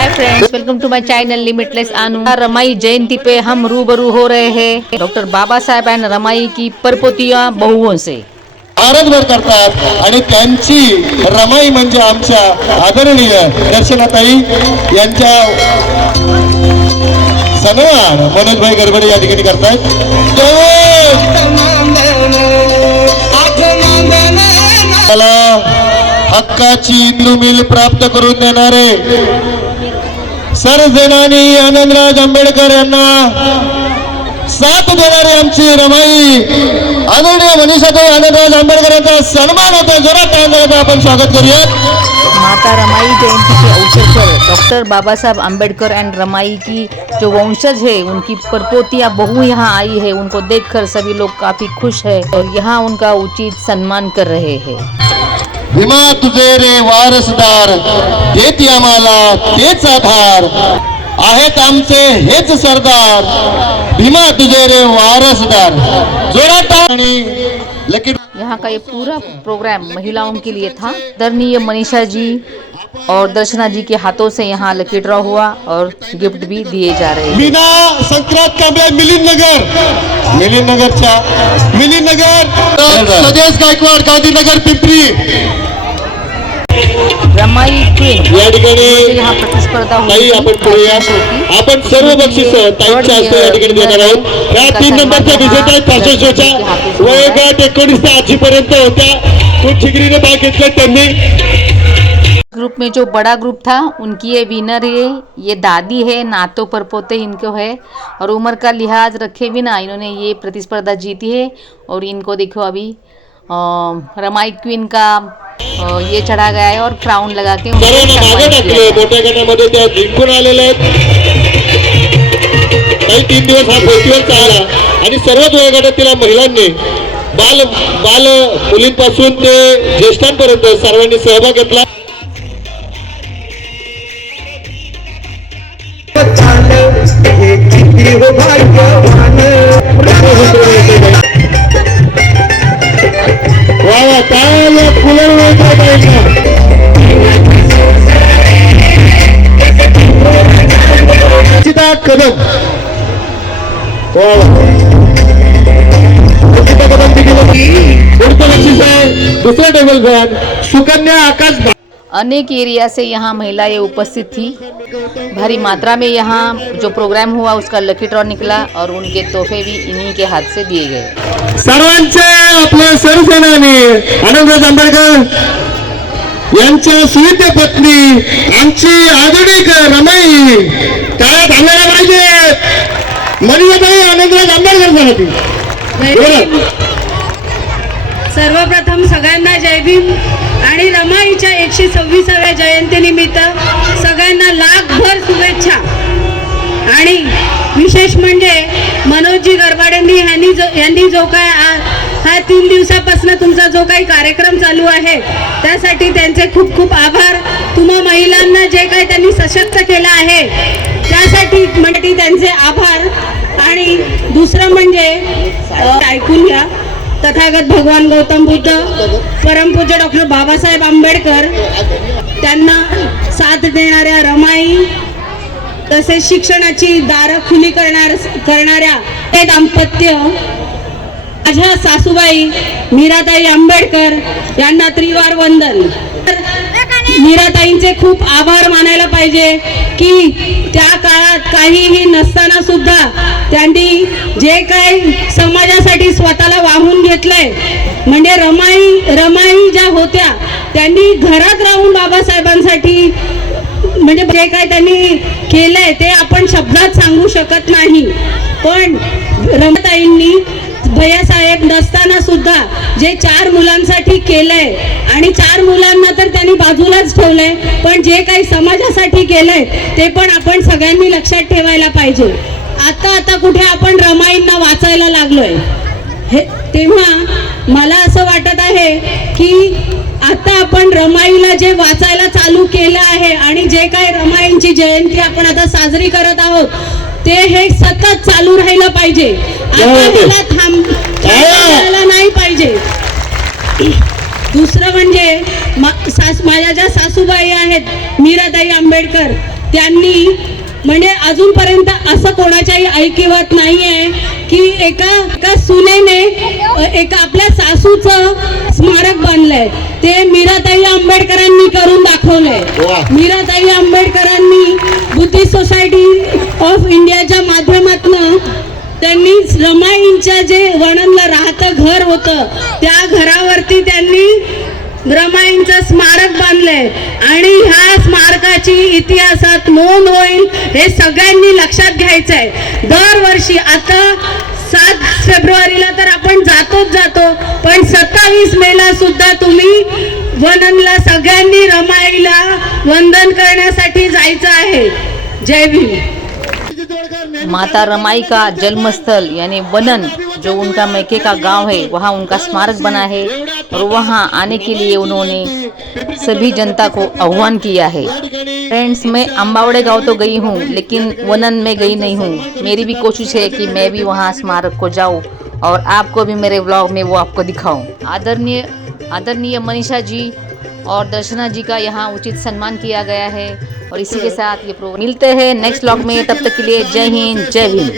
High friends, welcome to my channel limitless Anu. Ramai जयंती पे हम रूबरू हो रहे हैं डॉक्टर बाबा साहेब एंड रमाई की परपोतिया बहुओं से। भारतभर करतात आणि त्यांची रमाई म्हणजे आमच्या आदरणीय दर्शनाताई यांच्या सन्मान मनोजभाई गरबडे या ठिकाणी करतायत। हक्काची मिल प्राप्त करून देणारे सर्वजणांनी आनंदराज आंबेडकर यांना साथ देणारी आमची रमाई आदरणीय मनीषाताई आनंदराज आंबेडकर यांचा सन्मान होता। जरा टाळ्यांचं आपण स्वागत करूया। माता रमाई जयंती के अवसर पर डॉक्टर बाबा साहब आम्बेडकर एंड रमाई की जो वंशज है उनकी परपोतियां बहू यहाँ आई है। उनको देखकर सभी लोग काफी खुश है और यहाँ उनका उचित सम्मान कर रहे हैं। भीमा तुझे रे वारसदार, देती आम्हाला तेच आधार, आहेत आमचे हेच सरदार, भीमा तुझे रे वारसदार। जोरात आणि लकी। यहाँ का ये पूरा प्रोग्राम महिलाओं के लिए था। आदरणीय मनीषा जी और दर्शना जी के हाथों से यहाँ लकी ड्रॉ हुआ और गिफ्ट भी दिए जा रहे हैं। मीना संक्रांत का मिलिंद नगर स्वदेश गायकवाड गांधीनगर पिंपरी रमाई क्वीन या ठिकाणी यहाँ प्रतिस्पर्धा ताई आपण पुढे आपण सर्व बक्षीस ताईंच्या हस्ते या ठिकाणी देणार आहोत। या 3 नंबरच्या विजेत्या फॅशन शोच्या वयोगट 19 ते 80 पर्यंत होत्या। खूप जिगरीने भाग घेतला त्यांनी। ग्रुप में जो बड़ा ग्रुप था उनकी ये विनर है, ये दादी है, नातो परपोते इनको है और उम्र का लिहाज रखे बिना इन्होंने ये प्रतिस्पर्धा जीती है। और इनको देखो अभी रमाई क्वीन का ये चढ़ा गया है और क्राउन लगा के मोठ्या गटामध्ये त्या जिंकून आलेल्या आहेत। काही 3 दिवस हा फेस्टिवल चालला आणि सर्वच वयोगटातील महिलांनी बाल मुलींपासून ते ज्येष्ठांपर्यंत सर्वांनी सहभाग घेतला। कदम दूसरे टेबल पर सुकन्या आकाश। अनेक एरिया से यहाँ महिलाएं उपस्थित थी। भारी मात्रा में यहाँ जो प्रोग्राम हुआ उसका लकी ड्रॉ निकला और उनके तोहफे भी इन्हीं के हाथ से दिए गए। सर्वांचे आपले सरसेनानी आनंदराज आंबेडकर यांच्या सुविद्य पत्नी आमची आधुनिक रमाई काय थांबलेला पाहिजे। मनीषाताई आनंदराज आंबेडकर सर्वप्रथम सगळ्यांना जय भीम आणि रमाईच्या 126व्या जयंतीनिमित्त सगळ्यांना लाखभर शुभेच्छा। आणि विशेष म्हणजे मनोजजी गरबाडेंनी यांनी जो काय हा 3 दिवसापासून तुमचा जो काही कार्यक्रम चालू आहे त्यासाठी त्यांचे खूप खूप आभार। तुम्हा महिलांना जे काही त्यांनी सशक्त केलं आहे त्यासाठी म्हणजे त्यांचे आभार। आणि दुसरं म्हणजे ऐकून घ्या, तथागत भगवान गौतम बुद्ध परमपूज्य डॉक्टर बाबासाहेब आंबेडकर त्यांना साथ देणाऱ्या रमाई तसेच शिक्षणाची दारं खुली करणाऱ्या हे दाम्पत्य माझ्या सासूबाई मीराताई आंबेडकर यांना त्रिवार वंदन। मीराताईंचे खूप आभार मानायला पाहिजे की त्या काळात काहीही नसताना सुद्धा त्यांनी जे काही समाजासाठी स्वतःला वाहून घेतलंय। म्हणजे रमाई ज्या होत्या त्यांनी घरात राहून बाबासाहेबांसाठी म्हणजे जे काही त्यांनी केलंय ते आपण शब्दात सांगू शकत नाही। पण रमाताईंनी भैयासाहेब नसताना सुद्धा जे 4 मुलांसाठी केलंय आणि 4 मुलांना तर त्यांनी बाजूलाच ठेवलंय, पण जे काही समाजासाठी केलंय ते पण आपण सगळ्यांनी लक्षात ठेवायला पाहिजे। आता कुठे आपण रमाईंना वाचायला लागलोय हे, तेव्हा मला असं वाटत आहे की आता आपण रमाईला जे वाचायला चालू केलं आहे आणि जे काही रमाईंची जयंती आपण आता साजरी करत आहोत ते हे सतत चालू राहिलं पाहिजे। आता थांबायला नाही पाहिजे। दुसरं म्हणजे माझ्या ज्या सासूबाई आहेत मीराताई आंबेडकर त्यांनी म्हणजे अजूनपर्यंत असं कोणाच्याही ऐकिवात नाही आहे की एका सुनेने एका आपल्या सासूचं स्मारक बांधलंय. ते मीराताई आंबेडकरांनी करून दाखवलंय. मीराताई आंबेडकरांनी बुद्धिस्ट सोसायटी ऑफ इंडियाच्या माध्यमातून त्यांनी रमाईंच्या जे वणंदला राहतं घर होतं त्या घरावरती त्यांनी रमाईंचं स्मारक बांधलंय आणि ह्या स्मारकाची इतिहासात नोंद होईल हे सगळ्यांनी लक्षात घ्यायचं आहे. दरवर्षी आता 7 फेब्रुवारीला तर आपण जातो पण 27 मेला सुद्धा तुम्ही वननला सगळ्यांनी रमाईला वंदन करण्यासाठी जायचं आहे. जय भीम. माता रमाई का जन्मस्थल यानी वनन जो उनका मैके का गांव है वहाँ उनका स्मारक बना है और वहाँ आने के लिए उन्होंने सभी जनता को आह्वान किया है. फ्रेंड्स, मैं अम्बावड़े गांव तो गई हूँ लेकिन वनन में गई नहीं हूँ. मेरी भी कोशिश है कि मैं भी वहाँ स्मारक को जाऊँ और आपको भी मेरे व्लॉग में वो आपको दिखाऊँ. आदरणीय मनीषा जी और दर्शना जी का यहाँ उचित सम्मान किया गया है और इसी के साथ ये प्रोग्राम मिलते हैं नेक्स्ट व्लॉग में. तब तक के लिए जय हिंद, जय भीम.